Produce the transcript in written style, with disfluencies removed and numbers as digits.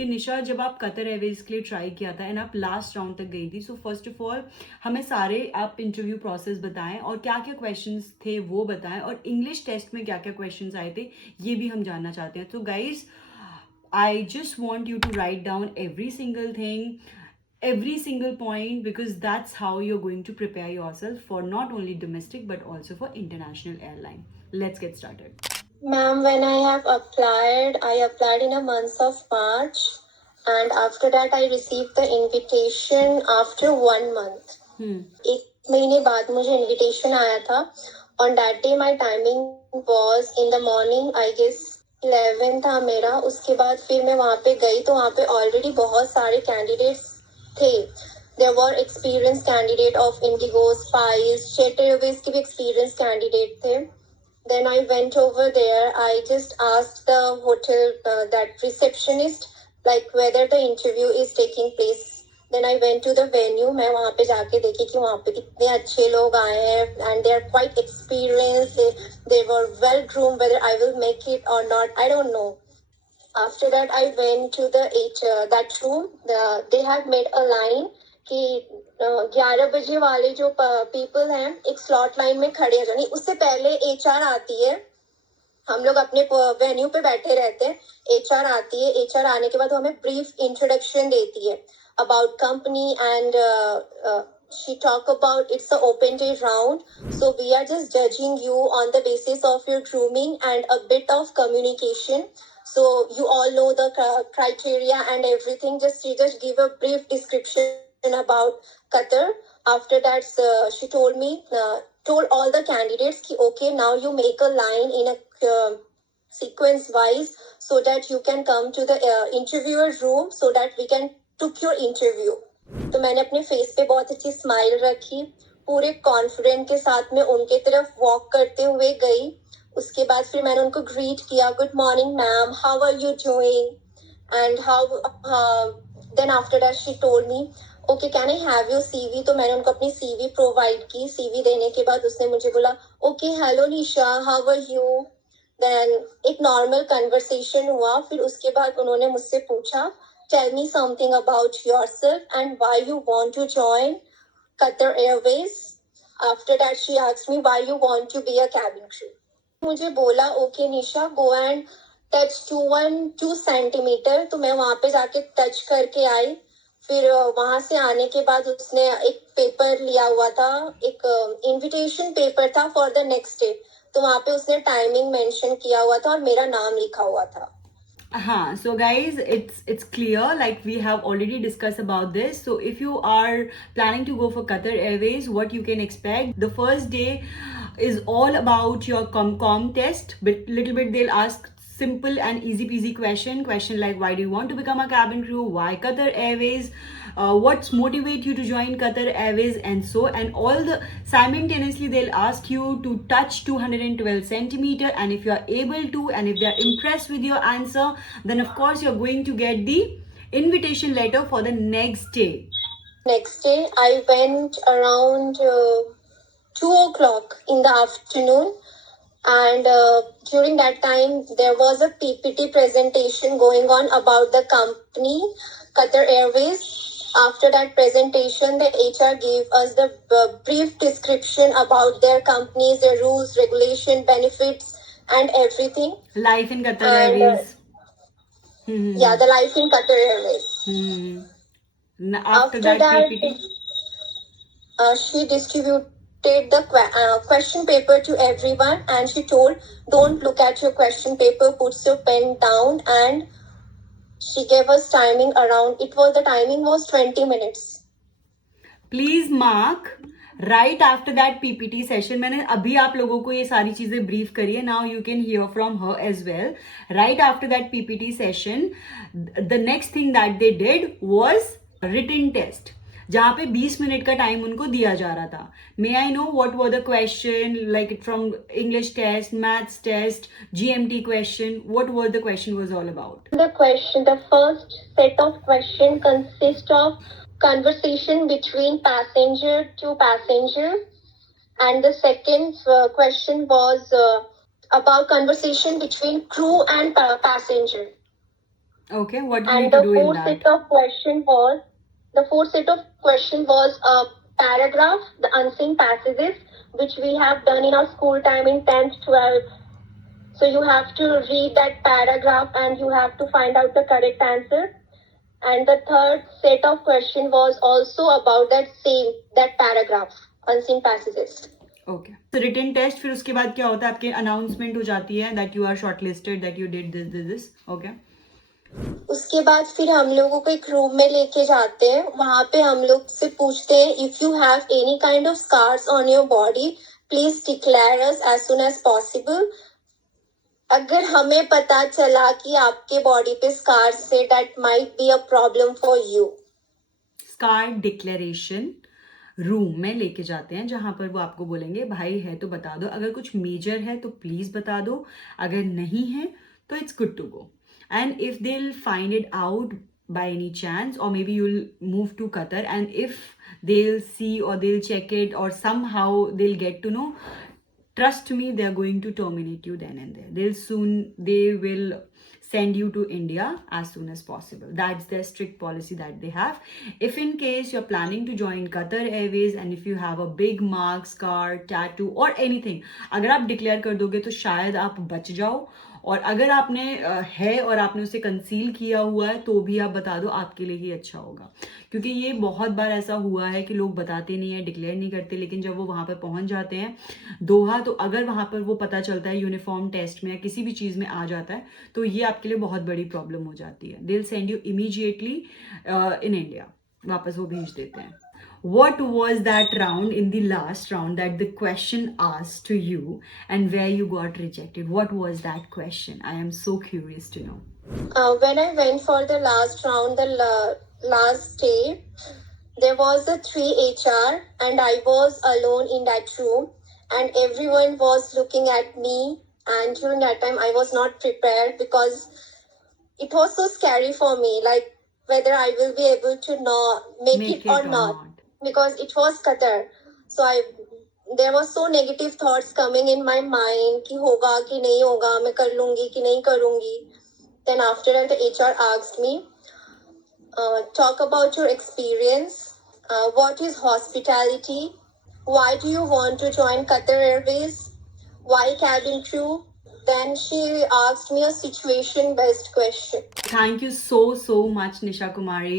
कि निशा जब आप कतर एयरवेज के लिए ट्राई किया था एंड आप लास्ट राउंड तक गई थी, सो फर्स्ट ऑफ ऑल हमें सारे आप इंटरव्यू प्रोसेस बताएं और क्या क्या क्वेश्चंस थे वो बताएं, और इंग्लिश टेस्ट में क्या क्या क्वेश्चंस आए थे ये भी हम जानना चाहते हैं. तो guys, I just want you to write down every single thing, every single point, because that's how you're going to prepare yourself for not only domestic but also for international airline. Let's get started. Ma'am, when I applied in a month of March, and after that I received the invitation after 1 month. एक महीने बाद मुझे invitation आया था. On that day my timing was in the morning, I guess 11 था मेरा. उसके बाद फिर मैं वहाँ पे गई तो वहाँ पे already बहुत सारे candidates थे. There were experienced candidate of Indigo, Spice, Jet Airways के भी experienced candidate थे. Then I went over there. I just asked the hotel, that receptionist, like whether the interview is taking place. Then I went to the venue. मैं वहाँ पे जाके देखी कि वहाँ पे कितने अच्छे लोग आए हैं and they are quite experienced. They were well groomed. Whether I will make it or not, I don't know. After that, I went to that room. They had made a line कि 11 बजे वाले जो people हैं एक slot line में खड़े हैं. नहीं, उससे पहले एचआर आती है. हम लोग अपने वेन्यू पे बैठे रहते हैं. एचआर आती है. एचआर आने के बाद हमें ब्रीफ इंट्रोडक्शन देती है about company and she talk about it's a open day round, so we are just judging you on the basis of your grooming and a bit of communication. So you all know the criteria and everything. She just give a brief description about Qatar. After that, she told all the candidates ki, okay, now you make a line in a sequence wise so that you can come to the interviewer room so that we can took your interview. तो मैंने अपने face पे बहुत अच्छी smile रखी. पूरे confident के साथ में उनके तरफ वॉक करते हुए गई. उसके बाद फिर मैंने उनको ग्रीट किया. Good morning ma'am, how are you doing and how. Then after that she told me okay can I have your CV. तो मैंने उनको अपनी सीवी प्रोवाइड की. सीवी देने के बाद उसने मुझे बोला okay hello Nisha, how are you. Then एक नॉर्मल कन्वर्सेशन हुआ. फिर उसके बाद उन्होंने मुझसे पूछा tell me something about yourself and why you want to join Qatar Airways. After that she asked me why you want to be a cabin crew. मुझे बोला okay Nisha go and touch 2 centimetre. तो मैं वहां पे जाके touch करके आई. फिर वहां से आने के बाद उसने एक पेपर लिया हुआ था, एक इनविटेशन पेपर था फॉर द नेक्स्ट डे. तो वहां पे उसने टाइमिंग मेंशन किया हुआ था और मेरा नाम लिखा हुआ था. So guys, it's clear, like we have already discussed about this. So if you are planning to go for Qatar Airways, what you can expect, the first day is all about your com test, but little bit they'll ask simple and easy peasy question like why do you want to become a cabin crew, why Qatar Airways, what's motivate you to join Qatar Airways, and all the simultaneously they'll ask you to touch 212 centimeter, and if you are able to and if they are impressed with your answer, then of course you're going to get the invitation letter for the next day. Next day I went around 2 o'clock in the afternoon, and during that time there was a PPT presentation going on about the company Qatar Airways. After that presentation the HR gave us the brief description about their companies, their rules, regulation, benefits and everything. Life in Qatar Airways. Yeah, the life in Qatar Airways. After that PPT, she distributed the question paper to everyone, and she told don't look at your question paper, put your pen down, and she gave us timing around, the timing was 20 minutes. Please mark right after that PPT session. मैंने अभी आप लोगों को ये सारी चीजें brief करी है. Now you can hear from her as well. Right after that PPT session, the next thing that they did was written test, जहाँ पे 20 मिनट का टाइम उनको दिया जा रहा था. May I know what were the question, like from English test, maths test, GMT question, what were the question was all about? The first set of question consists of conversation between passenger to passenger, and the second question was about conversation between crew and passenger. Okay, what do you And need to the do in fourth that? set of question was a paragraph, the unseen passages, which we have done in our school time in 10th, 12th. So you have to read that paragraph and you have to find out the correct answer. And the third set of question was also about that paragraph, unseen passages. Okay, तो written test, फिर उसके बाद क्या होता है, आपके announcement हो जाती है that you are shortlisted, that you did this this this. Okay, उसके बाद फिर हम लोगों को एक रूम में लेके जाते हैं. वहां पे हम लोग से पूछते हैं, if you have any kind of scars on your body please declare us as soon as possible. अगर हमें पता चला कि आपके बॉडी पे स्कार्स है, that might be a problem for you. Scar declaration room में लेके जाते हैं, जहां पर वो आपको बोलेंगे भाई है तो बता दो, अगर कुछ मेजर है तो प्लीज बता दो, अगर नहीं है तो it's good to go. And if they'll find it out by any chance, or maybe you'll move to Qatar, and if they'll see or they'll check it or somehow they'll get to know, trust me, they're going to terminate you then and there. They will send you to India as soon as possible. That's their strict policy that they have. If in case you're planning to join Qatar Airways and if you have a big mark, scar, tattoo or anything, अगर आप declare कर दोगे तो शायद आप बच जाओ, और अगर आपने है और आपने उसे कंसील किया हुआ है तो भी आप बता दो, आपके लिए ही अच्छा होगा. क्योंकि ये बहुत बार ऐसा हुआ है कि लोग बताते नहीं है, डिक्लेयर नहीं करते, लेकिन जब वो वहां पर पहुंच जाते हैं दोहा, तो अगर वहां पर वो पता चलता है यूनिफॉर्म टेस्ट में या किसी भी चीज में आ जाता है, तो ये आपके लिए बहुत बड़ी प्रॉब्लम हो जाती है. They will send you immediately in India, वापस वो भेज देते हैं. What was that round, in the last round, that the question asked to you and where you got rejected? What was that question? I am so curious to know. When I went for the last round, last day, there was a 3 HR and I was alone in that room and everyone was looking at me, and during that time I was not prepared because it was so scary for me, like whether I will be able to make it or not, because it was Qatar. So there was so negative thoughts coming in my mind कि होगा कि नहीं होगा, मैं कर लूंगी कि नहीं करूंगी. Then after that, the HR asked me, talk about your experience. What is hospitality? Why do you want to join Qatar Airways? Why cabin crew? Then she asked me a situation-based question. Thank you so much, Nisha Kumari.